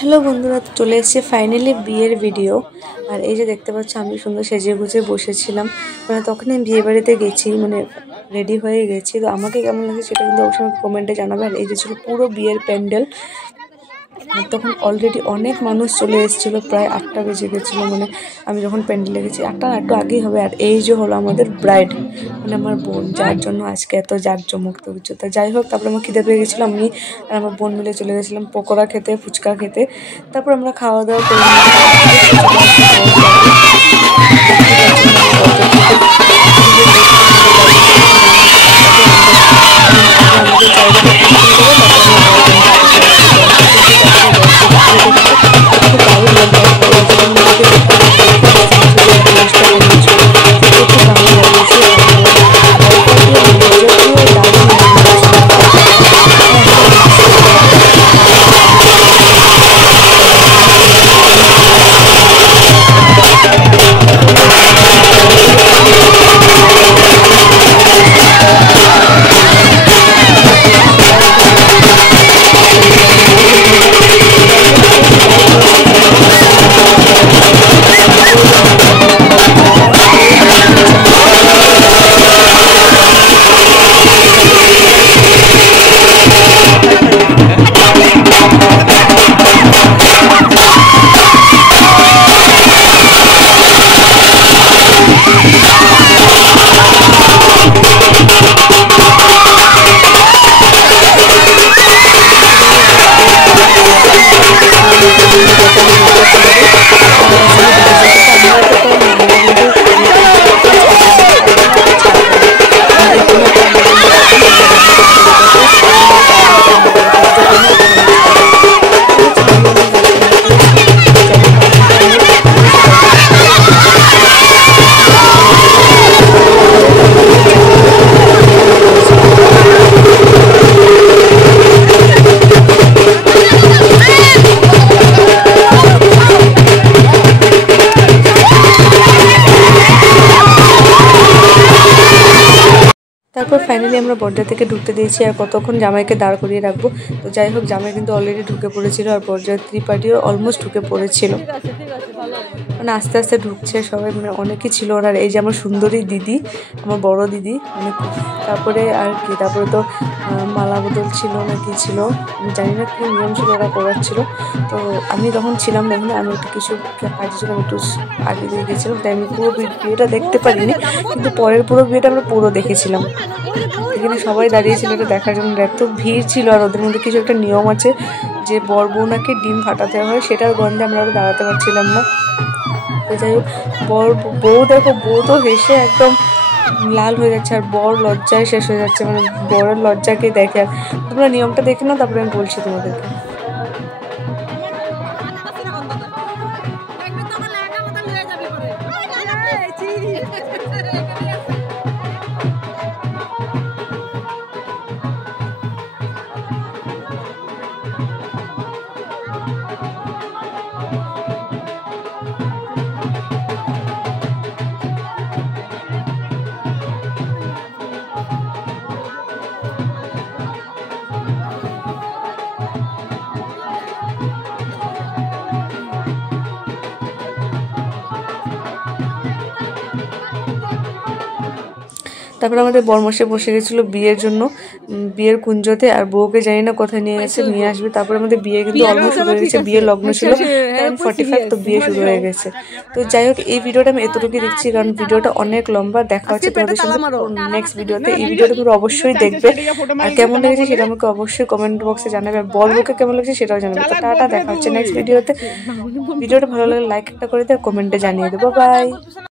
Hello বন্ধুরা, তো চলে এসেছে ফাইনালি বিয়ের ভিডিও। আর এই যে দেখতে পাচ্ছ, আমি সুন্দর সেজে গুজে বসেছিলাম। মানে তখন আমি বিয়ে বাড়িতে গেছি, মানে রেডি হয়ে গেছি। তো আমাকে কেমন লাগে সেটা কিন্তু অবশ্যই কমেন্টে জানাবে। আর এই যে ছিল পুরো বিয়ের প্যান্ডেল। আর তখন অলরেডি অনেক মানুষ চলে এসেছিলো, প্রায় 8টা বেজে গেছিলো। মানে আমি যখন প্যান্ডেলে গেছি 8টা একটু আগেই হবে। আর এই যে হলো আমাদের ব্রাইড, মানে আমার বোন, যার জন্য আজকে এত জাঁকজমক তো কিছু। তা যাই হোক, তারপরে আমার খিদে পেয়ে গেছিলো। আমি আর আমার বোন মিলে চলে গেছিলাম পকোড়া খেতে, ফুচকা খেতে। তারপর আমরা খাওয়া দাওয়া করে তারপর ফাইনালি আমরা বরযাত্রীকে ঢুকতে দিয়েছি। আর কতক্ষণ জামাইকে দাঁড় করিয়ে রাখবো। তো যাই হোক, জামাই কিন্তু অলরেডি ঢুকে পড়েছিল, আর বরযাত্রী পার্টিও অলমোস্ট ঢুকে পড়েছিল। মানে আস্তে আস্তে ঢুকছে সবাই, মানে অনেকেই ছিল ওরা। এই যে আমার সুন্দরী দিদি, আমার বড় দিদি, মানে তারপরে আর কি, তারপরে তো মালা বদল ছিল না কি ছিল, আমি জানি না কি নিয়ম ছিল, ওরা করাচ্ছিল। তো আমি তখন ছিলাম না, আমি একটু কিছু কাজে ছিলাম, একটু আগে দিয়ে গেছিলাম, তাই আমি পুরো বিয়েটা দেখতে পারিনি। কিন্তু পরের পুরো বিয়েটা আমরা পুরো দেখেছিলাম। এখানে সবাই দাঁড়িয়েছিল এটা দেখার জন্য, এত ভিড় ছিল। আর ওদের মধ্যে কিছু একটা নিয়ম আছে যে বর বউ নাকি ডিম ফাটাতে হয়, সেটার গন্ধে আমরা আরও দাঁড়াতে পারছিলাম না। তো যাই হোক, বউ দেখো, বউ তো হেসে একদম লাল হয়ে যাচ্ছে, আর বর লজ্জায় শেষ হয়ে যাচ্ছে। মানে বরের লজ্জাকে দেখে। আর তোমরা নিয়মটা দেখে নাও, তারপরে আমি বলছি তোমাদেরকে। তারপরে আমাদের বরমশাই বসে গেছিলো বিয়ের জন্য, বিয়ের কুঞ্জতে। আর বউকে জানি না কোথায় নিয়ে গেছে, নিয়ে আসবে। তারপরে আমাদের বিয়ে কিন্তু অলমোস্ট শুরু হয়ে গেছে, বিয়ের লগ্ন ছিল 10:45, তো বিয়ে শুরু হয়ে গেছে। তো যাই হোক, এই ভিডিওটা আমি এতটুকুই দিচ্ছি, কারণ ভিডিওটা অনেক লম্বা। দেখা হচ্ছে তোমাদের সাথে নেক্সট ভিডিওতে। এই ভিডিওটা তোমরা অবশ্যই দেখবে, আর কেমন লেগেছে সেটা আমাকে অবশ্যই কমেন্ট বক্সে জানাবে। আর বলবোকে কেমন লাগছে সেটাও জানাবে। তো টাটা, দেখা হচ্ছে নেক্সট ভিডিওতে। ভিডিওটা ভালো লাগলে লাইক একটা করে দিয়ে কমেন্টে জানিয়ে দেবো। বাই।